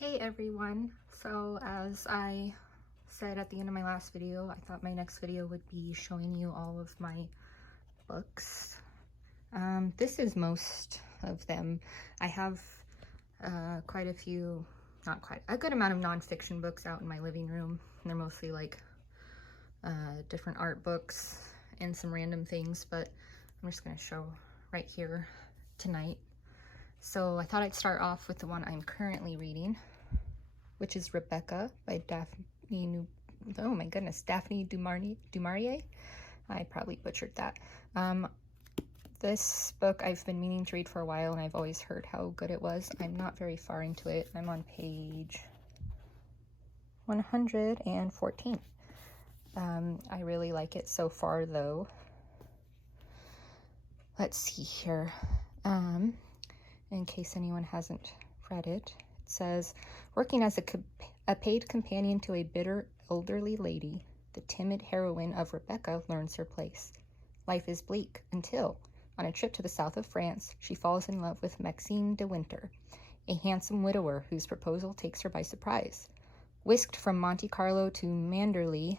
Hey everyone, so as I said at the end of my last video, I thought my next video would be showing you all of my books. This is most of them. I have quite a few, not quite, a good amount of nonfiction books out in my living room. And they're mostly like different art books and some random things, but I'm just going to show right here tonight. So I thought I'd start off with the one I'm currently reading, which is Rebecca by Daphne du Maurier. I probably butchered that. This book I've been meaning to read for a while, and I've always heard how good it was. I'm not very far into it. I'm on page 114. I really like it so far, though. Let's see here. In case anyone hasn't read it, it says, working as a paid companion to a bitter elderly lady, the timid heroine of Rebecca learns her place. Life is bleak until, on a trip to the south of France, she falls in love with Maxime de Winter, a handsome widower whose proposal takes her by surprise. Whisked from Monte Carlo to Manderley,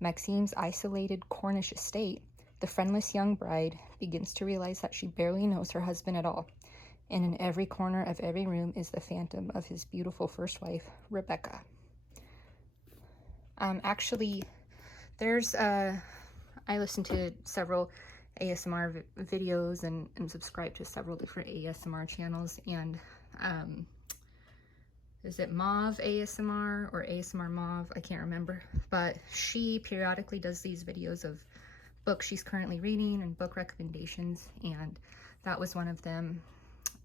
Maxime's isolated Cornish estate, the friendless young bride begins to realize that she barely knows her husband at all, and in every corner of every room is the phantom of his beautiful first wife, Rebecca. Actually, there's I listen to several ASMR videos and subscribe to several different ASMR channels, and is it Mauve ASMR or ASMR Mauve? I can't remember, but she periodically does these videos of books she's currently reading and book recommendations, and that was one of them.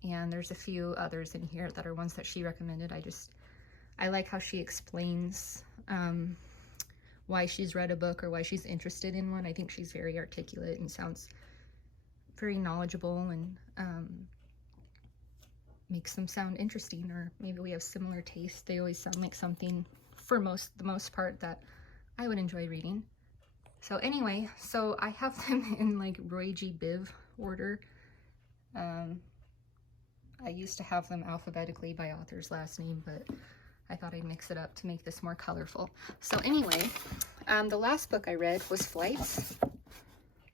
And there's a few others in here that are ones that she recommended. I like how she explains why she's read a book or why she's interested in one. I think she's very articulate and sounds very knowledgeable, and makes them sound interesting, or maybe we have similar tastes. They always sound like something, for the most part, that I would enjoy reading. So anyway, so I have them in like Roy G. Biv order. I used to have them alphabetically by author's last name, but I thought I'd mix it up to make this more colorful. So anyway, the last book I read was Flights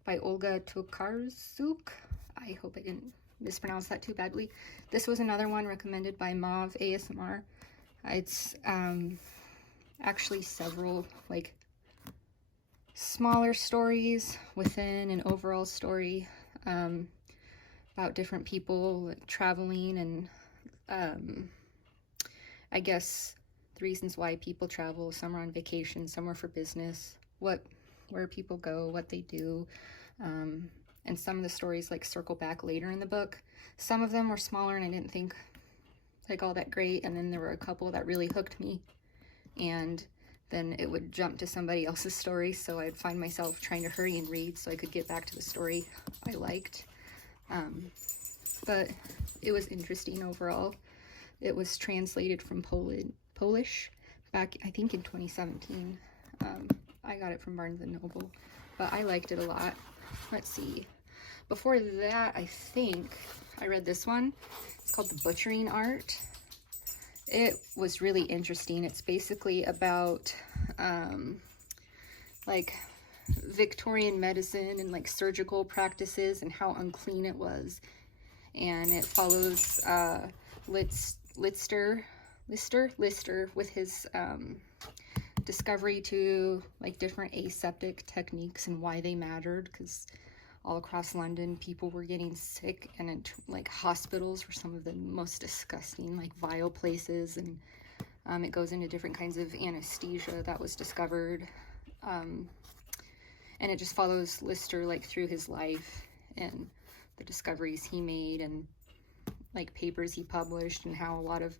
by Olga Tokarczuk. I hope I didn't mispronounce that too badly. This was another one recommended by Mauve ASMR. It's actually several like smaller stories within an overall story, about different people traveling, and I guess the reasons why people travel. Some are on vacation, some are for business, where people go, what they do, and some of the stories like circle back later in the book. Some of them were smaller and I didn't think like all that great, and then there were a couple that really hooked me, and then it would jump to somebody else's story, so I'd find myself trying to hurry and read so I could get back to the story I liked. But it was interesting overall. It was translated from Polish back, I think, in 2017. I got it from Barnes & Noble, but I liked it a lot. Let's see. Before that, I think I read this one. It's called The Butchering Art. It was really interesting. It's basically about like Victorian medicine and like surgical practices and how unclean it was. And it follows Lister with his discovery to like different aseptic techniques and why they mattered, because all across London people were getting sick, and like hospitals were some of the most disgusting, like vile places. And it goes into different kinds of anesthesia that was discovered, and it just follows Lister like through his life and the discoveries he made, and like papers he published, and how a lot of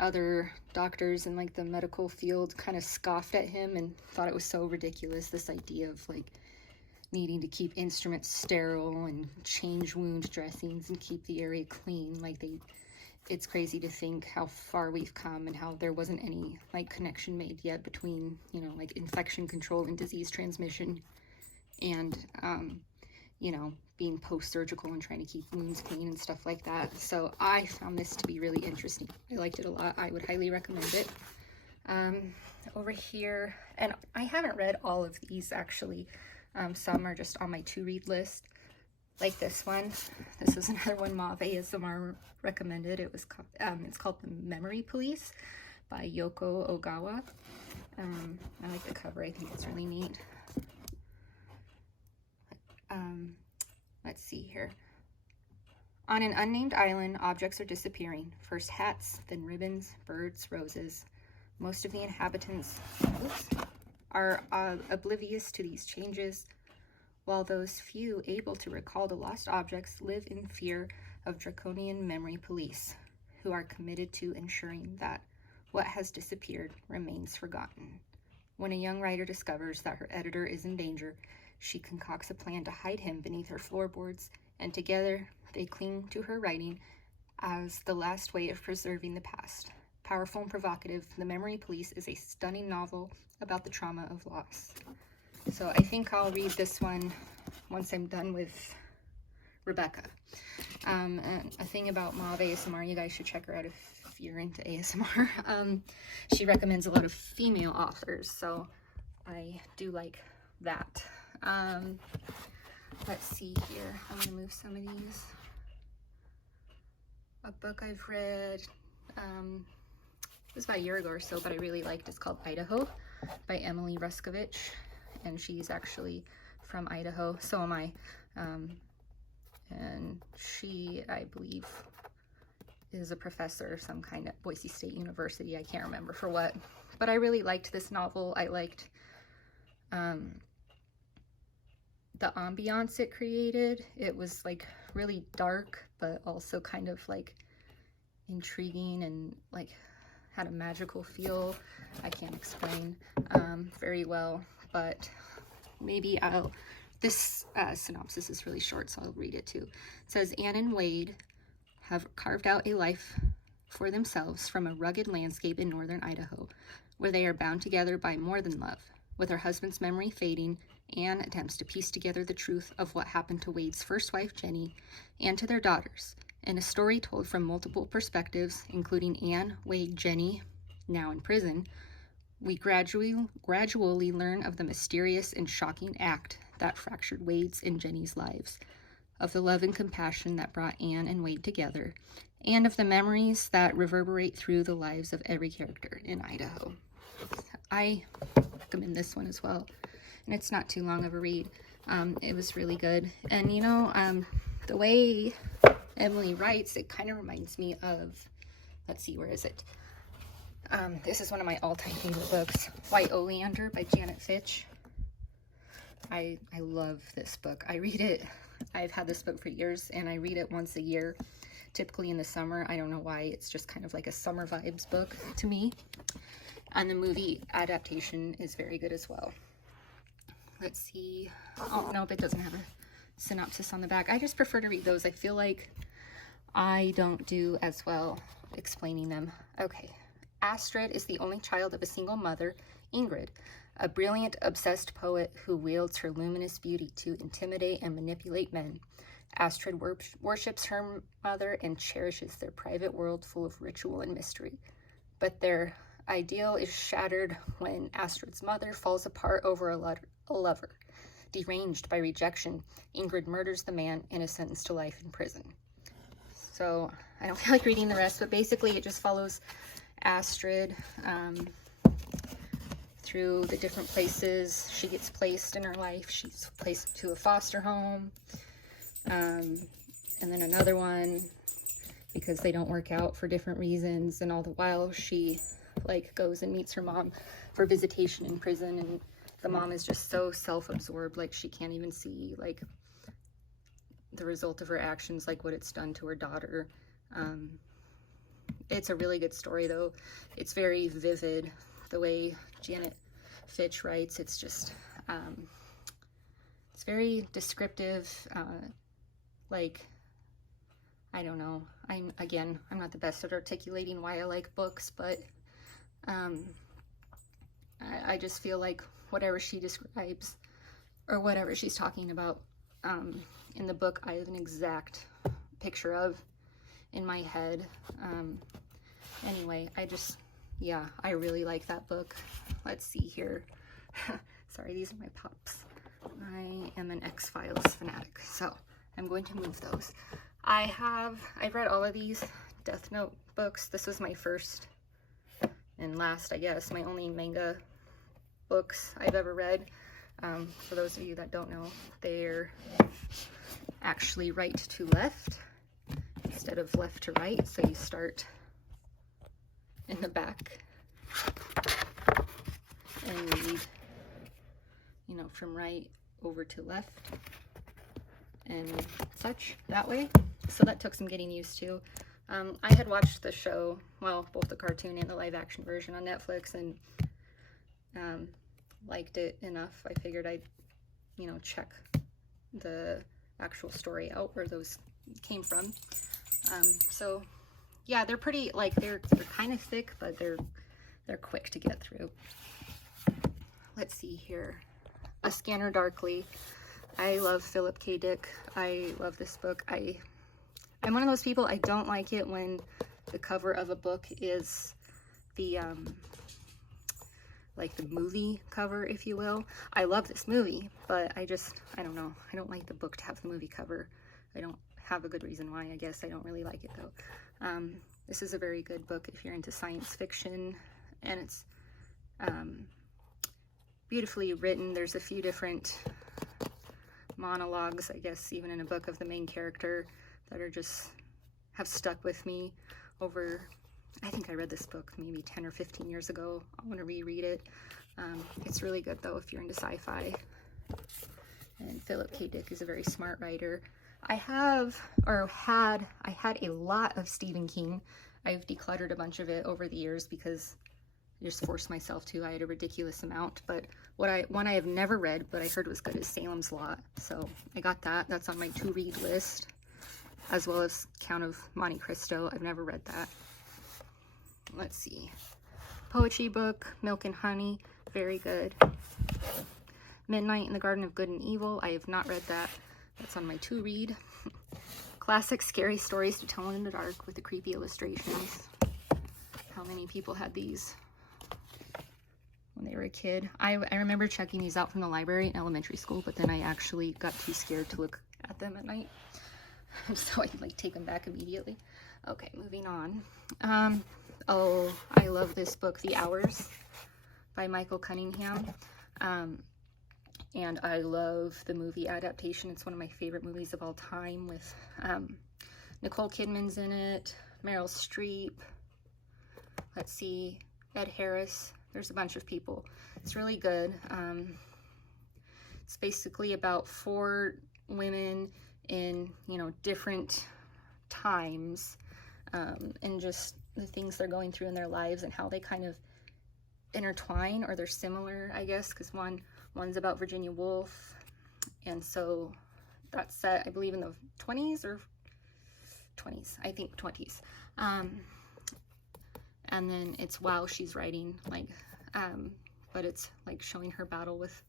other doctors in like the medical field kind of scoffed at him and thought it was so ridiculous, this idea of like needing to keep instruments sterile and change wound dressings and keep the area clean. Like it's crazy to think how far we've come and how there wasn't any like connection made yet between, you know, like infection control and disease transmission, and you know, being post-surgical and trying to keep wounds clean and stuff like that. So I found this to be really interesting. I liked it a lot. I would highly recommend it. Over here, and I haven't read all of these actually. Some are just on my to-read list, like this one. This is another one Mauve ASMR recommended. It was it's called The Memory Police by Yoko Ogawa. I like the cover. I think it's really neat. Let's see here. On an unnamed island, objects are disappearing. First hats, then ribbons, birds, roses. Most of the inhabitants are oblivious to these changes, while those few able to recall the lost objects live in fear of draconian memory police, who are committed to ensuring that what has disappeared remains forgotten. When a young writer discovers that her editor is in danger, she concocts a plan to hide him beneath her floorboards, and together they cling to her writing as the last way of preserving the past. Powerful and provocative, The Memory Police is a stunning novel about the trauma of loss. So I think I'll read this one once I'm done with Rebecca. And a thing about Mauve ASMR, you guys should check her out if you're into ASMR. She recommends a lot of female authors, so I do like that. Let's see here. I'm gonna move some of these. A book I've read, it was about a year ago or so, but I really liked. It's called Idaho by Emily Ruskovich, and she's actually from Idaho. So am I. And she, I believe, is a professor, some kind of Boise State University. I can't remember for what, but I really liked this novel. I liked the ambiance it created. It was like really dark, but also kind of like intriguing and like had a magical feel. I can't explain very well, but maybe this synopsis is really short, so I'll read it too. It says, Anne and Wade have carved out a life for themselves from a rugged landscape in northern Idaho, where they are bound together by more than love. With her husband's memory fading, Anne attempts to piece together the truth of what happened to Wade's first wife, Jenny, and to their daughters, in a story told from multiple perspectives, including Anne, Wade, Jenny, now in prison. We gradually learn of the mysterious and shocking act that fractured Wade's and Jenny's lives, of the love and compassion that brought Anne and Wade together, and of the memories that reverberate through the lives of every character in Idaho. I recommend this one as well, and it's not too long of a read. It was really good, and you know, the way Emily writes, it kind of reminds me of, let's see, where is it? This is one of my all-time favorite books, White Oleander by Janet Fitch. I love this book. I read it, I've had this book for years, and I read it once a year, typically in the summer. I don't know why, it's just kind of like a summer vibes book to me. And the movie adaptation is very good as well. Let's see. Oh, nope, it doesn't have a synopsis on the back. I just prefer to read those. I feel like I don't do as well explaining them. Okay. Astrid is the only child of a single mother, Ingrid, a brilliant, obsessed poet who wields her luminous beauty to intimidate and manipulate men. Astrid worships her mother and cherishes their private world full of ritual and mystery. But their ideal is shattered when Astrid's mother falls apart over a lover. Deranged by rejection, Ingrid murders the man and is sentenced to life in prison. So I don't feel like reading the rest, but basically it just follows Astrid through the different places she gets placed in her life. She's placed to a foster home, and then another one because they don't work out for different reasons, and all the while she like goes and meets her mom for visitation in prison, and the mom is just so self-absorbed, like she can't even see like the result of her actions, like what it's done to her daughter. It's a really good story though. It's very vivid the way Janet Fitch writes. It's just it's very descriptive, like I don't know, I'm not the best at articulating why I like books, but I just feel like whatever she describes or whatever she's talking about in the book I have an exact picture of in my head. Anyway, yeah, I really like that book. Let's see here. Sorry, these are my pops. I am an X-Files fanatic, so I'm going to move those. I've read all of these Death Note books. This was my first and last, I guess, my only manga books I've ever read. For those of you that don't know, they're actually right to left instead of left to right, so you start in the back and read, you know, from right over to left and such that way. So that took some getting used to. I had watched the show, well, both the cartoon and the live action version on Netflix, and liked it enough. I figured I'd, you know, check the actual story out where those came from. So yeah, they're pretty, like, they're kind of thick, but they're quick to get through. Let's see here. A Scanner Darkly. I love Philip K. Dick. I love this book. I'm one of those people, I don't like it when the cover of a book is the like the movie cover, if you will. I love this movie, but I don't know. I don't like the book to have the movie cover. I don't have a good reason why, I guess. I don't really like it though. This is a very good book if you're into science fiction, and it's beautifully written. There's a few different monologues, I guess, even in a book, of the main character that are just have stuck with me over, I think I read this book maybe 10 or 15 years ago. I want to reread it. It's really good though if you're into sci-fi. And Philip K. Dick is a very smart writer. I had a lot of Stephen King. I've decluttered a bunch of it over the years because I just forced myself to. I had a ridiculous amount. But one I have never read, but I heard was good, is Salem's Lot. So I got that. That's on my to-read list, as well as Count of Monte Cristo. I've never read that. Let's see. Poetry book, Milk and Honey, very good. Midnight in the Garden of Good and Evil. I have not read that. That's on my to-read. Classic Scary Stories to Tell in the Dark with the creepy illustrations. How many people had these when they were a kid? I remember checking these out from the library in elementary school, but then I actually got too scared to look at them at night. So I'd like take them back immediately. Okay, moving on. Oh, I love this book, The Hours by Michael Cunningham. And I love the movie adaptation. It's one of my favorite movies of all time, with Nicole Kidman's in it, Meryl Streep, let's see, Ed Harris. There's a bunch of people. It's really good. It's basically about 4 women in, you know, different times, and just the things they're going through in their lives and how they kind of intertwine, or they're similar, I guess, because one's about Virginia Woolf, and so that's set, I believe, in the 20s or 20s, I think 20s. And then it's while she's writing, like, but it's like showing her battle with,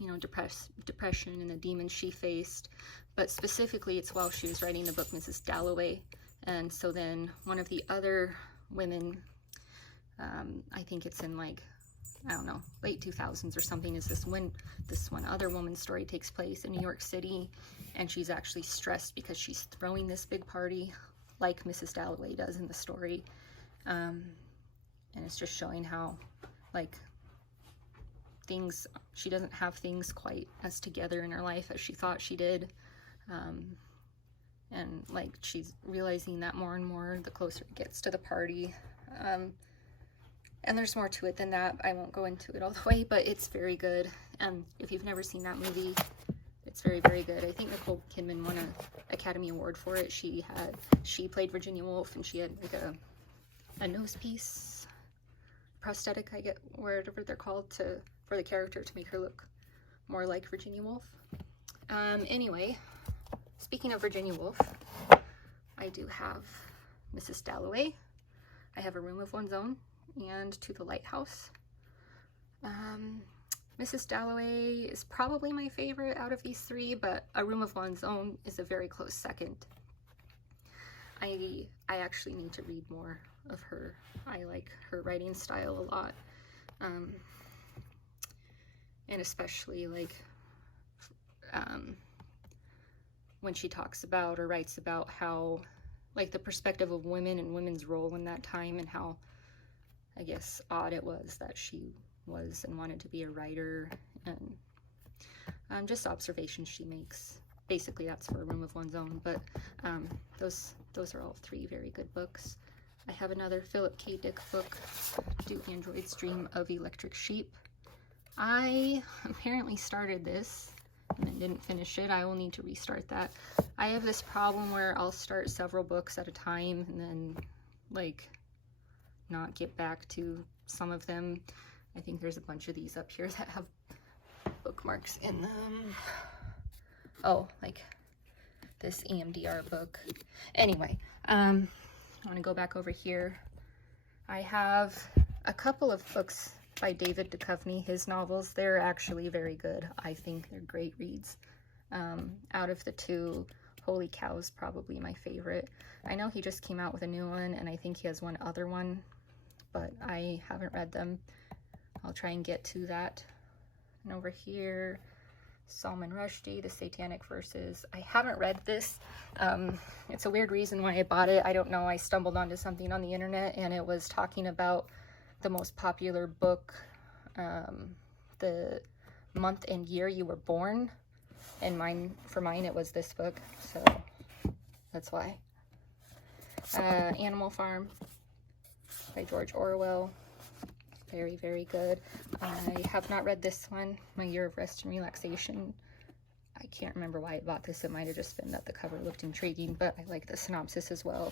you know, depression and the demons she faced. But specifically, it's while she was writing the book Mrs. Dalloway. And so then one of the other women, I think it's in, like, I don't know, late 2000s or something, is this one other woman's story takes place in New York City, and she's actually stressed because she's throwing this big party like Mrs. Dalloway does in the story. And it's just showing how, like, she doesn't have things quite as together in her life as she thought she did. And, like, she's realizing that more and more the closer it gets to the party. And there's more to it than that. I won't go into it all the way, but it's very good. And if you've never seen that movie, it's very, very good. I think Nicole Kidman won an Academy Award for it. She played Virginia Woolf, and she had, like, a nose piece prosthetic, I get, whatever they're called, for the character to make her look more like Virginia Woolf. Anyway, speaking of Virginia Woolf, I do have Mrs. Dalloway. I have A Room of One's Own and To the Lighthouse. Mrs. Dalloway is probably my favorite out of these three, but A Room of One's Own is a very close second. I actually need to read more of her. I like her writing style a lot. And especially like when she talks about or writes about how, like, the perspective of women and women's role in that time, and how, I guess, odd it was that she was and wanted to be a writer, and just observations she makes. Basically, that's for A Room of One's Own, but those are all three very good books. I have another Philip K. Dick book, Do Androids Dream of Electric Sheep? I apparently started this and then didn't finish it. I will need to restart that. I have this problem where I'll start several books at a time and then, like, not get back to some of them. I think there's a bunch of these up here that have bookmarks in them. Oh, like this EMDR book. Anyway, I want to go back over here. I have a couple of books by David Duchovny, his novels. They're actually very good. I think they're great reads. Out of the two, Holy Cow is probably my favorite. I know he just came out with a new one, and I think he has one other one, but I haven't read them. I'll try and get to that. And over here, Salman Rushdie, The Satanic Verses. I haven't read this. It's a weird reason why I bought it. I don't know. I stumbled onto something on the internet, and it was talking about the most popular book, the month and year you were born, and for mine it was this book, so that's why. Animal Farm by George Orwell. Very, very good. I have not read this one, My Year of Rest and Relaxation. I can't remember why I bought this. It might have just been that the cover looked intriguing, but I like the synopsis as well.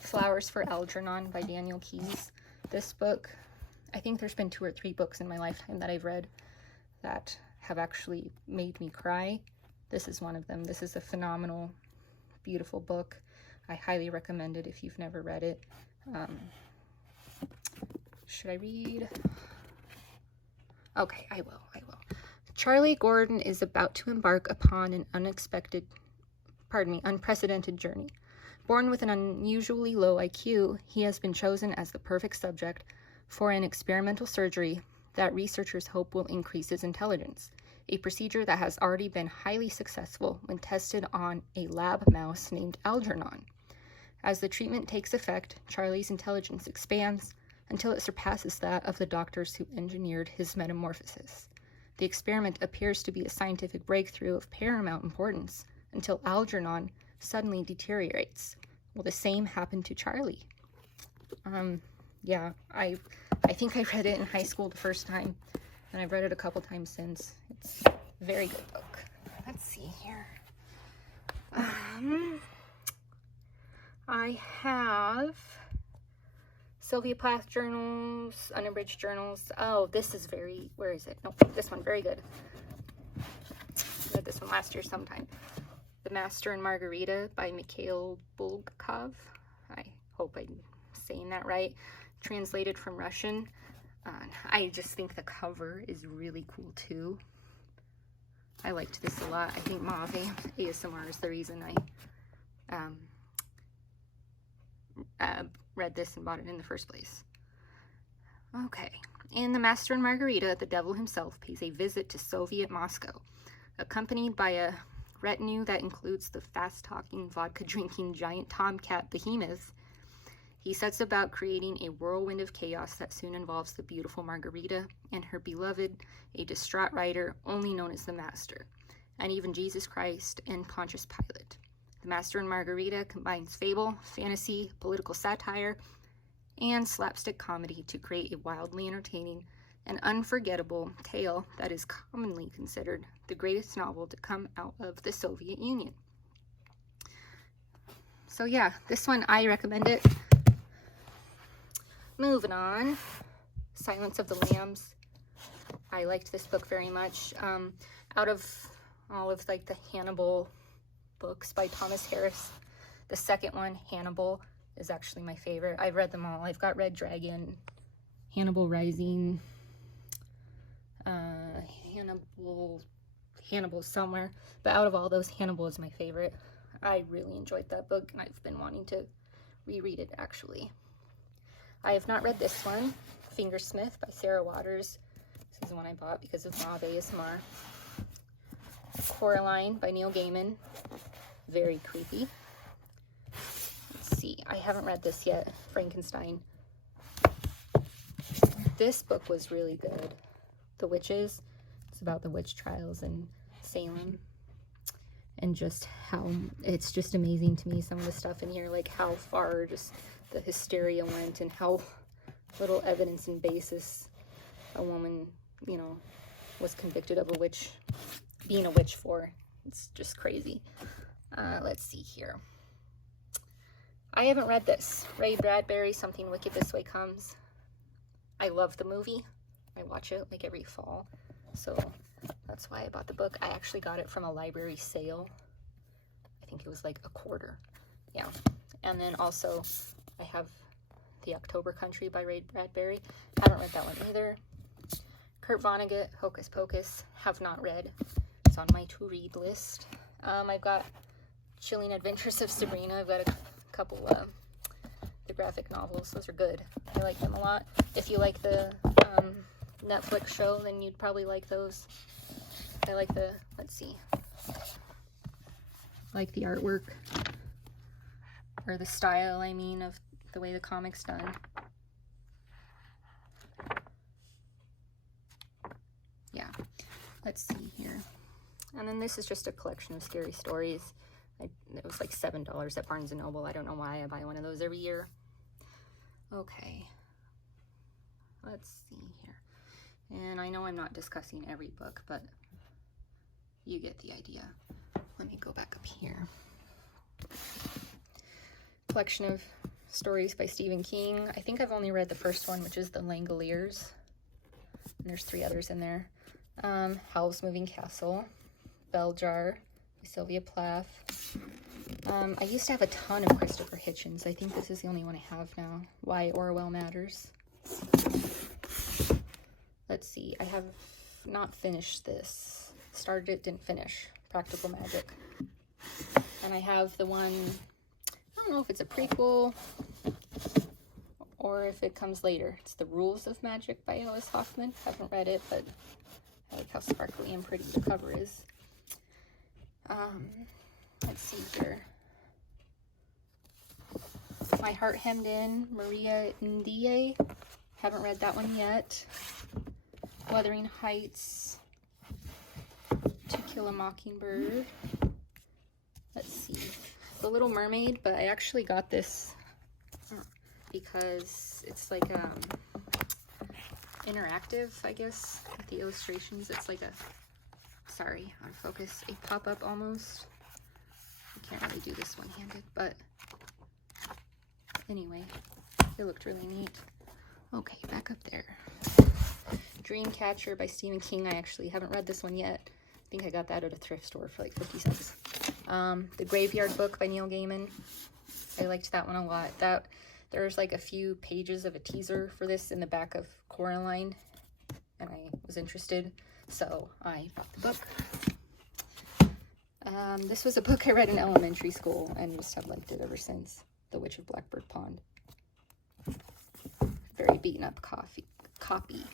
Flowers for Algernon by Daniel Keyes. This book, I think there's been 2 or 3 books in my lifetime that I've read that have actually made me cry. This is one of them. This is a phenomenal, beautiful book. I highly recommend it if you've never read it. Should I read? Okay, I will. Charlie Gordon is about to embark upon an unprecedented journey. Born with an unusually low IQ, he has been chosen as the perfect subject for an experimental surgery that researchers hope will increase his intelligence, a procedure that has already been highly successful when tested on a lab mouse named Algernon. As the treatment takes effect, Charlie's intelligence expands until it surpasses that of the doctors who engineered his metamorphosis. The experiment appears to be a scientific breakthrough of paramount importance until Algernon suddenly deteriorates. Will the same happen to Charlie? Yeah, I think I read it in high school the first time, and I've read it a couple times since. It's a very good book. Let's see here. I have Sylvia Plath journals, unabridged journals. Oh, this is where is it? Nope, this one, very good. I read this one last year sometime. The Master and Margarita by Mikhail Bulgakov. I hope I'm saying that right. Translated from Russian. I just think the cover is really cool too. I liked this a lot. I think Mauve ASMR is the reason I read this and bought it in the first place. Okay. In The Master and Margarita, the devil himself pays a visit to Soviet Moscow, accompanied by a retinue that includes the fast-talking, vodka-drinking giant tomcat Behemoth. He sets about creating a whirlwind of chaos that soon involves the beautiful Margarita and her beloved, a distraught writer only known as the Master, and even Jesus Christ and Pontius Pilate. The Master and Margarita combines fable, fantasy, political satire, and slapstick comedy to create a wildly entertaining and unforgettable tale that is commonly considered the greatest novel to come out of the Soviet Union. So yeah, this one, I recommend it. Moving on, Silence of the Lambs. I liked this book very much. Out of all of like the Hannibal books by Thomas Harris, the second one, Hannibal, is actually my favorite. I've read them all. I've got Red Dragon, Hannibal Rising, Hannibal somewhere, but out of all those, Hannibal is my favorite. I really enjoyed that book, and I've been wanting to reread it, actually. I have not read this one, Fingersmith by Sarah Waters. This is the one I bought because of Mob ASMR. Coraline by Neil Gaiman. Very creepy. Let's see, I haven't read this yet, Frankenstein. This book was really good. The Witches. It's about the witch trials in Salem. And just how, it's just amazing to me, some of the stuff in here, like how far just the hysteria went and how little evidence and basis a woman, you know, was convicted of being a witch for. It's just crazy. Let's see here. I haven't read this. Ray Bradbury, Something Wicked This Way Comes. I love the movie. I watch it like every fall. So that's why I bought the book. I actually got it from a library sale. I think it was like $1/4. Yeah. And then also I have The October Country by Ray Bradbury. Haven't read that one either. Kurt Vonnegut, Hocus Pocus. Have not read. It's on my to-read list. I've got Chilling Adventures of Sabrina. I've got a couple the graphic novels. Those are good. I like them a lot. If you like the Netflix show, then you'd probably like those. I like the, let's see, like the artwork, or the style, I mean, of the way the comic's done. Yeah, let's see here. And then this is just a collection of scary stories. It was like $7 at Barnes & Noble. I don't know why I buy one of those every year. Okay, let's see here. And I know I'm not discussing every book, but you get the idea. Let me go back up here. Collection of stories by Stephen King. I think I've only read the first one, which is The Langoliers. And there's 3 others in there. Howl's Moving Castle. Bell Jar by Sylvia Plath. I used to have a ton of Christopher Hitchens. I think this is the only one I have now. Why Orwell Matters. Let's see. I have not finished this. Started it, didn't finish. Practical Magic. And I have the one, I don't know if it's a prequel or if it comes later. It's The Rules of Magic by Alice Hoffman. Haven't read it, but I like how sparkly and pretty the cover is. Let's see here. My Heart Hemmed In, Maria Ndiaye. Haven't read that one yet. Wuthering Heights, To Kill a Mockingbird. Let's see. The Little Mermaid, but I actually got this because it's like interactive, I guess, with the illustrations. It's like a, sorry, on focus, a pop-up almost. I can't really do this one-handed, but anyway, it looked really neat. Okay, back up there. Dreamcatcher by Stephen King. I actually haven't read this one yet. I think I got that at a thrift store for like 50 cents. The Graveyard Book by Neil Gaiman. I liked that one a lot. There's like a few pages of a teaser for this in the back of Coraline, and I was interested, so I bought the book. This was a book I read in elementary school and just have liked it ever since. The Witch of Blackbird Pond. Very beaten up copy.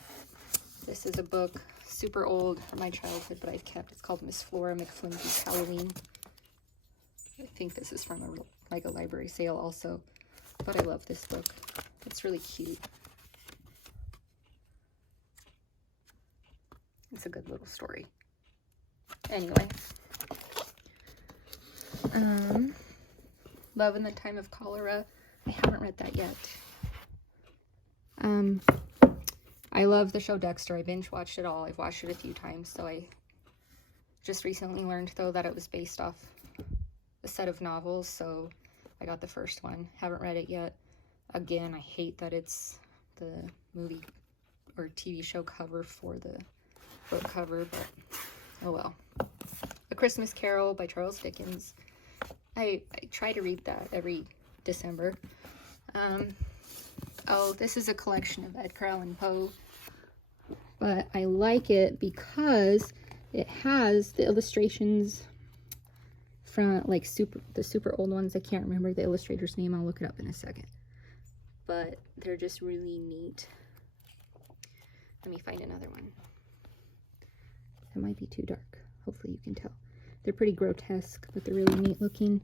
This is a book, super old from my childhood, but I've kept. It's called Miss Flora McFlimsy's Halloween. I think this is from a library sale also, but I love this book. It's really cute. It's a good little story. Anyway. Love in the Time of Cholera. I haven't read that yet. I love the show Dexter. I binge watched it all. I've watched it a few times, so I just recently learned, though, that it was based off a set of novels, so I got the first one. Haven't read it yet. Again, I hate that it's the movie or TV show cover for the book cover, but oh well. A Christmas Carol by Charles Dickens. I try to read that every December. Oh, this is a collection of Edgar Allan Poe but I like it because it has the illustrations from like the super old ones. I can't remember the illustrator's name. I'll look it up in a second. But they're just really neat. Let me find another one. It might be too dark. Hopefully you can tell. They're pretty grotesque, but they're really neat looking.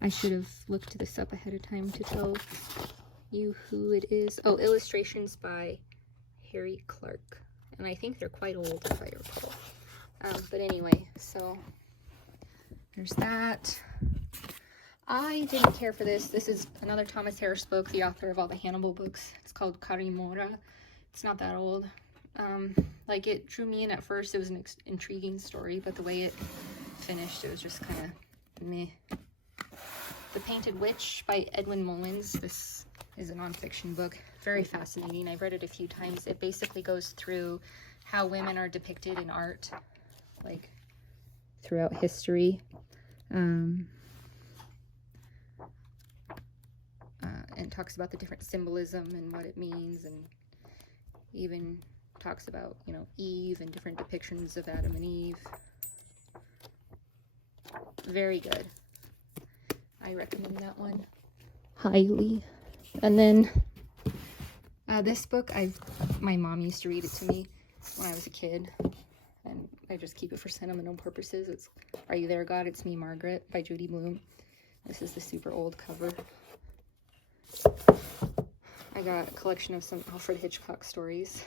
I should have looked this up ahead of time to tell you who it is. Oh, illustrations by Harry Clark. And I think they're quite old, if I recall. But anyway, so there's that. I didn't care for this. This is another Thomas Harris book, the author of all the Hannibal books. It's called Karimora. It's not that old. Like, it drew me in at first. It was an intriguing story, but the way it finished, it was just kind of meh. The Painted Witch by Edwin Mullins. This is a nonfiction book. Very fascinating. I've read it a few times. It basically goes through how women are depicted in art, like, throughout history. And talks about the different symbolism and what it means, and even talks about, you know, Eve and different depictions of Adam and Eve. Very good. I recommend that one highly. And then this book, my mom used to read it to me when I was a kid, and I just keep it for sentimental purposes. It's Are You There, God? It's Me, Margaret by Judy Blume. This is the super old cover. I got a collection of some Alfred Hitchcock stories.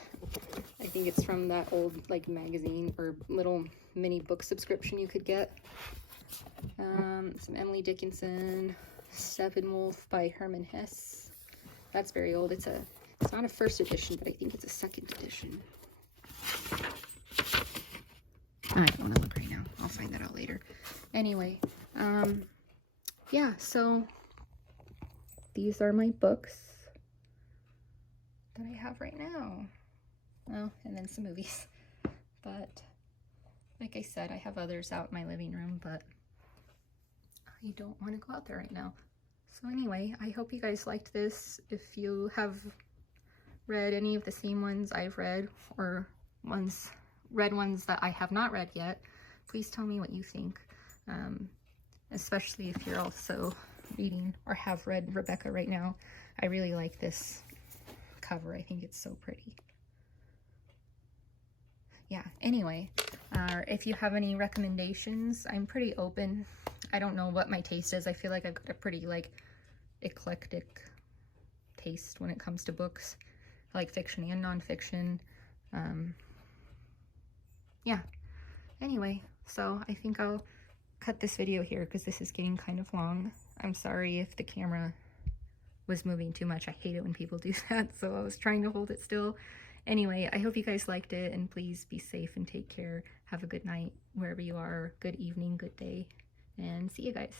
I think it's from that old, like, magazine or little mini book subscription you could get. Some Emily Dickinson, Steppenwolf by Herman Hesse. That's very old. It's not a first edition, but I think it's a second edition. I don't want to look right now. I'll find that out later. Anyway, yeah, so these are my books that I have right now. Oh, and then some movies. But like I said, I have others out in my living room, but I don't want to go out there right now. So anyway, I hope you guys liked this. If you have read any of the same ones I've read, or read ones that I have not read yet, please tell me what you think. Especially if you're also reading or have read Rebecca right now. I really like this cover. I think it's so pretty. Yeah, anyway, if you have any recommendations, I'm pretty open. I don't know what my taste is. I feel like I've got a pretty, like, eclectic taste when it comes to books. I like fiction and nonfiction. Yeah, anyway, so I think I'll cut this video here because this is getting kind of long. I'm sorry if the camera was moving too much. I hate it when people do that, so I was trying to hold it still. Anyway, I hope you guys liked it, and please be safe and take care. Have a good night wherever you are. Good evening, good day, and see you guys.